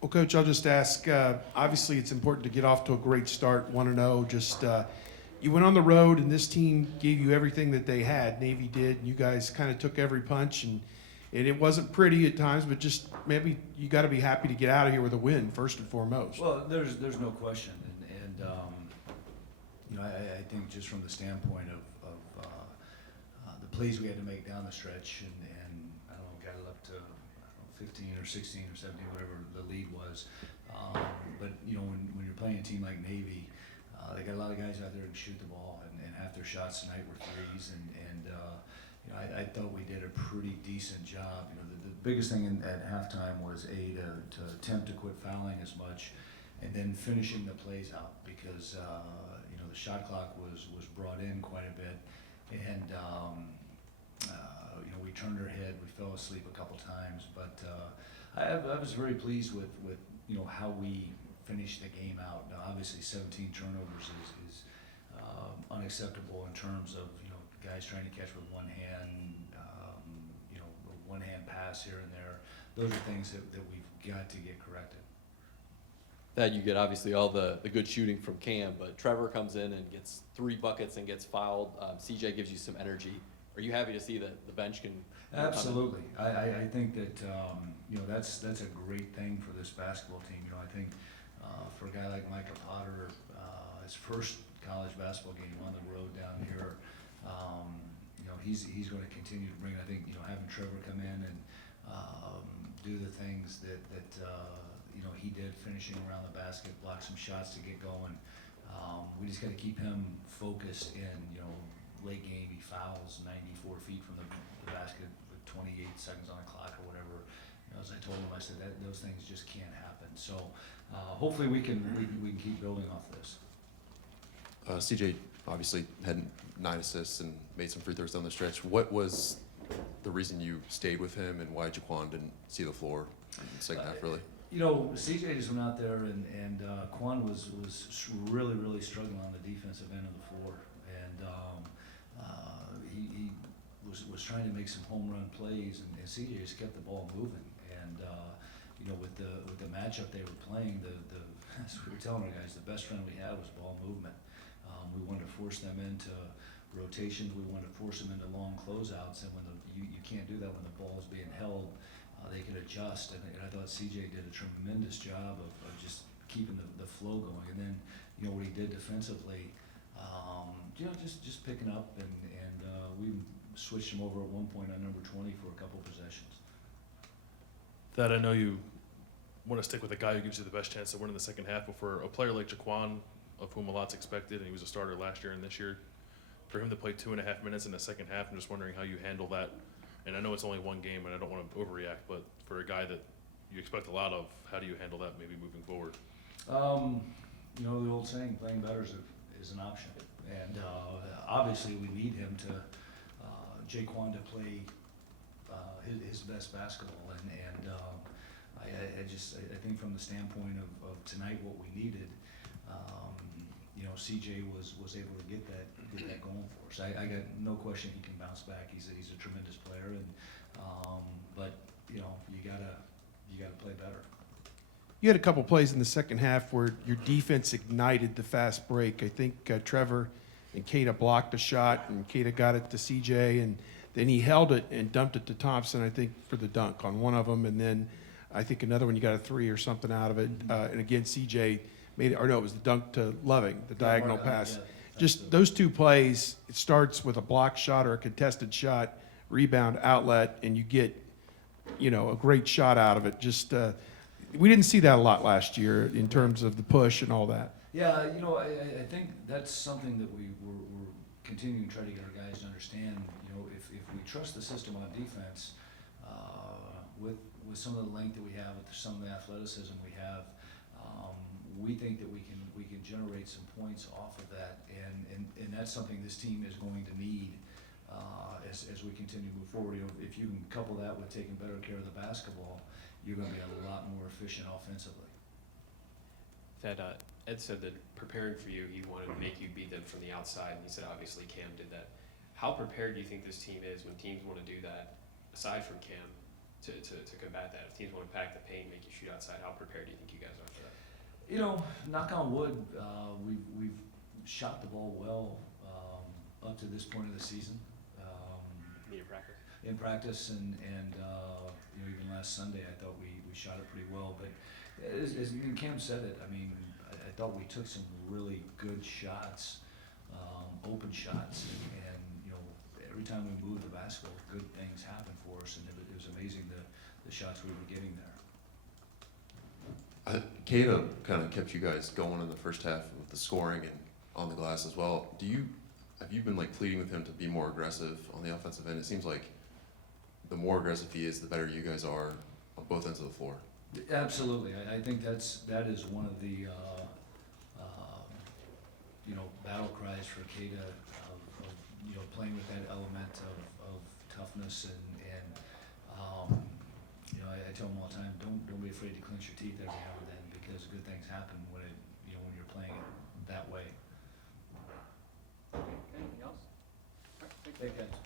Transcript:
Well, Coach, I'll just ask, obviously it's important to get off to a great start, 1-0. Just you went on the road, and this team gave you everything that they had. Navy did. You guys kind of took every punch, and it wasn't pretty at times, but just maybe you got to be happy to get out of here with a win, first and foremost. Well, there's no question. And I think just from the standpoint of the plays we had to make down the stretch, and I don't know, got it up to 15 or 16 or 17, whatever the lead was. But when you're playing a team like Navy, they got a lot of guys out there to shoot the ball, and half their shots tonight were threes. I thought we did a pretty decent job. The biggest thing at halftime was to attempt to quit fouling as much, and then finishing the plays out, because the shot clock was brought in quite a bit, and we turned our head, we fell asleep a couple times, but I was very pleased with how we finished the game out. Now, obviously 17 turnovers is unacceptable in terms of guys trying to catch with one hand, a one-hand pass here and there. Those are things that we've got to get corrected. That you get obviously all the good shooting from Cam, but Trevor comes in and gets 3 buckets and gets fouled. CJ gives you some energy. Are you happy to see that the bench can? Absolutely. I think that that's a great thing for this basketball team. I think for a guy like Micah Potter, his first college basketball game on the road down here, he's going to continue to bring. I think having Trevor come in and do the things that he did, finishing around the basket, block some shots to get going. We just got to keep him focused in late game. He fouls 94 feet from the basket with 28 seconds on the clock or whatever. As I told him, I said that those things just can't happen. So hopefully we can keep building off this. CJ obviously had 9 assists and made some free throws down the stretch. What was the reason you stayed with him, and why Jaquan didn't see the floor in the second half, really? CJ just went out there, and Quan was really, really struggling on the defensive end of the floor, and he was trying to make some home run plays, and CJ just kept the ball moving. And with the matchup they were playing, as we were telling our guys, the best friend we had was ball movement. We wanted to force them into rotations. We wanted to force them into long closeouts, and when you can't do that when the ball is being held. They could adjust, and I thought CJ did a tremendous job of just keeping the flow going. And then, what he did defensively, just picking up, and we switched him over at one point on number 20 for a couple possessions. That I know you want to stick with a guy who gives you the best chance to win in the second half, but for a player like Jaquan, of whom a lot's expected, and he was a starter last year and this year, for him to play 2.5 minutes in the second half, I'm just wondering how you handle that. And I know it's only one game, and I don't want to overreact, but for a guy that you expect a lot of, how do you handle that maybe moving forward? The old saying, playing better is an option. And obviously we need him to, Jaquan, to play his best basketball. And I think from the standpoint of tonight, what we needed, CJ was able to get that going for us. I got no question he can bounce back. He's a tremendous player, and but you gotta play better. You had a couple plays in the second half where your defense ignited the fast break. I think Trevor and Keita blocked a shot, and Keita got it to CJ, and then he held it and dumped it to Thompson, I think, for the dunk on one of them, and then I think another one you got a 3 or something out of it. And again, CJ made it, or no, it was the dunk to Loving, the diagonal pass. Just those 2 plays, it starts with a block shot or a contested shot, rebound, outlet, and you get, a great shot out of it. Just we didn't see that a lot last year in terms of the push and all that. Yeah, I think that's something that we're continuing to try to get our guys to understand. If we trust the system on defense, with some of the length that we have, with some of the athleticism we have, we think that we can generate some points off of that, and that's something this team is going to need as we continue to move forward. If you can couple that with taking better care of the basketball, you're going to be a lot more efficient offensively. That Ed said that preparing for you, he wanted to make you beat them from the outside, and he said obviously Cam did that. How prepared do you think this team is when teams want to do that, aside from Cam, to combat that? If teams want to pack the paint, make you shoot outside, how prepared do you think you guys are for that? You know, knock on wood, we've shot the ball well, up to this point of the season. Media practice? In practice and, you know, even last Sunday, I thought we shot it pretty well, but as and Cam said it, I mean, I thought we took some really good shots, open shots, and, you know, every time we moved the basketball, good things happened for us, and it was amazing the shots we were getting there. Keita kind of kept you guys going in the first half with the scoring and on the glass as well. Have you been like pleading with him to be more aggressive on the offensive end? It seems like the more aggressive he is, the better you guys are on both ends of the floor. Absolutely, I think that is one of the, you know, battle cries for Keita, of, you know, playing with that element of toughness and you know, I tell him all the time, don't be afraid to clench your teeth every now and then, because good things happen when it, you know, when you're playing it that way. Anything else? All right, thank you. Thank you.